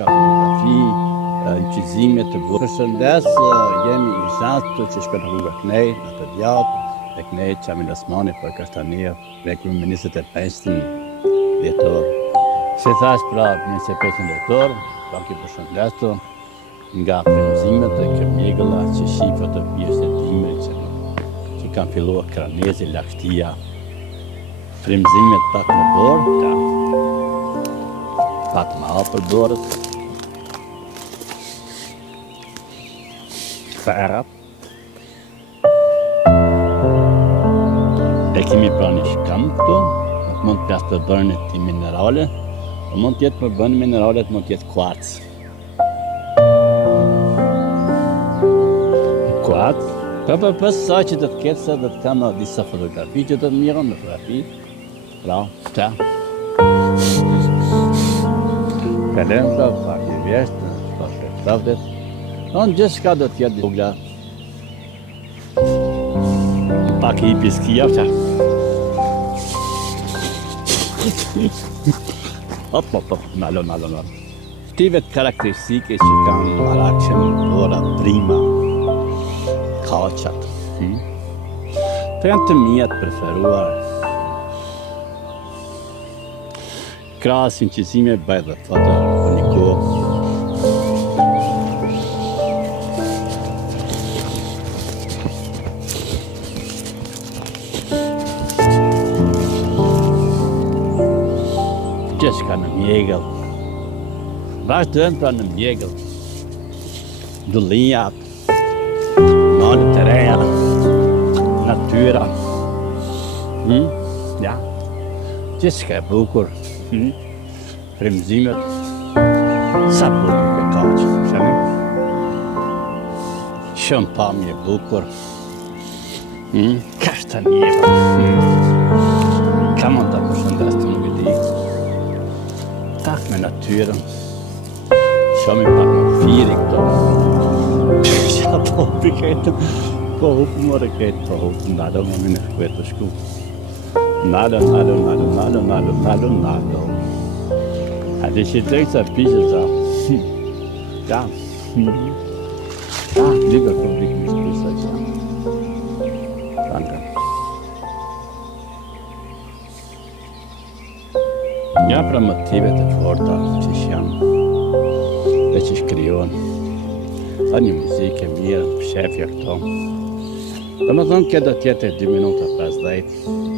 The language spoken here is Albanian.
ka fotografi, inqizime të bërë. Përshëndes, jemi i shansë që shkënë nga kënej, në të djatë, e kënej Qamil Osmani për Kashtania, me kryeministët e 500 vjetor. Se thash pra 25 vjetor, kam ki përshëndestu nga frymëzimet e këmjegëlla që shifët të pjesë e time që kam filluar Kranezi, Lagështia. Frymëzimet pak më dorë, pak më hapër dorët, Ferrat. E kemi pra një shkam këtu, nuk mund të pjasë për bërën e ti minerale, mund tjetë për bërën mineralet, mund tjetë kuarc. Kuarc, për sa që të të ketë se dhe të kamë disa fotografi që të të mirën në fotografi, pra, këta. Kalem pra, pak i vjeshtë, pak e pravdet, në gjithë shka do t'jetë bugla. Pak i piskia, qa. Hop, nalon. Shtivet karakteristike që kanë Arakshën, Bora, Prima, Kaqat. Të janë të mijat preferuar. Krahas inqizime bëjë dhe foto për një kohë. Gjithçka në mjegëll. Vazhdojnë pra në mjegëll. Dullinjat, malët të reja, natyra. Ja, gjithçka e bukur. Frymëzimet, sa bukur ke kaqë, shumë pamje bukur. Kashtanieva. Ka mund të përshëndes të nuk e di. Tak me natyrën, shumë i pak më firi këto. Qa po hupi ketëm, po hupi more ketë, po hupi nalo më minë shkuet të shku. Nalo. A dhe që të kësa pishë za. Ja, liber publik më shpisa që. Tanka. Ja pra motivet e forta që janë dhe që shkryon. Tha një muzike mirë, shefja këto. Dhe më thonë këtë do tjetë 2 minuta 50.